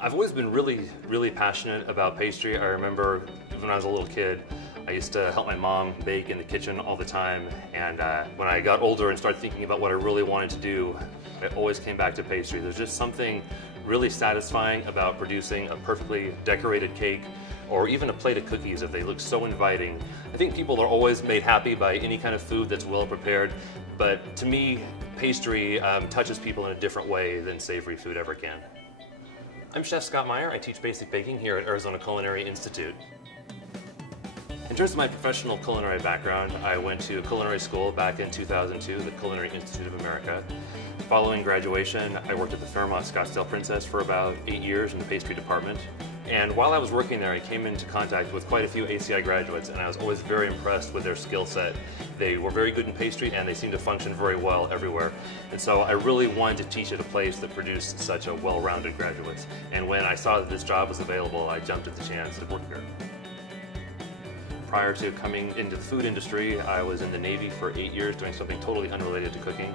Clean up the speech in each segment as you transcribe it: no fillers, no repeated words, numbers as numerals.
I've always been really passionate about pastry. I remember when I was a little kid, I used to help my mom bake in the kitchen all the time. And when I got older and started thinking about what I really wanted to do, I always came back to pastry. There's just something really satisfying about producing a perfectly decorated cake or even a plate of cookies if they look so inviting. I think people are always made happy by any kind of food that's well prepared, but to me, pastry touches people in a different way than savory food ever can. I'm Chef Scott Meyer. I teach basic baking here at Arizona Culinary Institute. In terms of my professional culinary background, I went to culinary school back in 2002, the Culinary Institute of America. Following graduation, I worked at the Fairmont Scottsdale Princess for about 8 years in the pastry department. And while I was working there, I came into contact with quite a few ACI graduates, and I was always very impressed with their skill set. They were very good in pastry, and they seemed to function very well everywhere. And so I really wanted to teach at a place that produced such a well-rounded graduates. And when I saw that this job was available, I jumped at the chance to work here. Prior to coming into the food industry, I was in the Navy for 8 years doing something totally unrelated to cooking.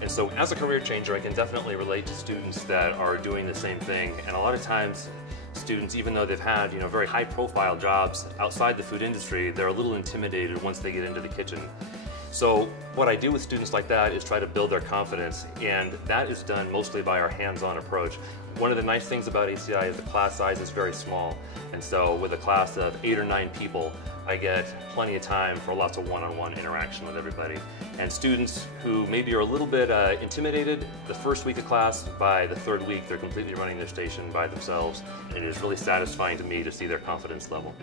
And so as a career changer, I can definitely relate to students that are doing the same thing. And a lot of times, students, even though they've had very high-profile jobs outside the food industry, they're a little intimidated once they get into the kitchen. So what I do with students like that is try to build their confidence, and that is done mostly by our hands-on approach. One of the nice things about ACI is the class size is very small, and so with a class of 8 or 9 people, I get plenty of time for lots of one-on-one interaction with everybody. And students who maybe are a little bit intimidated the first week of class, by the 3rd week they're completely running their station by themselves, and it is really satisfying to me to see their confidence level.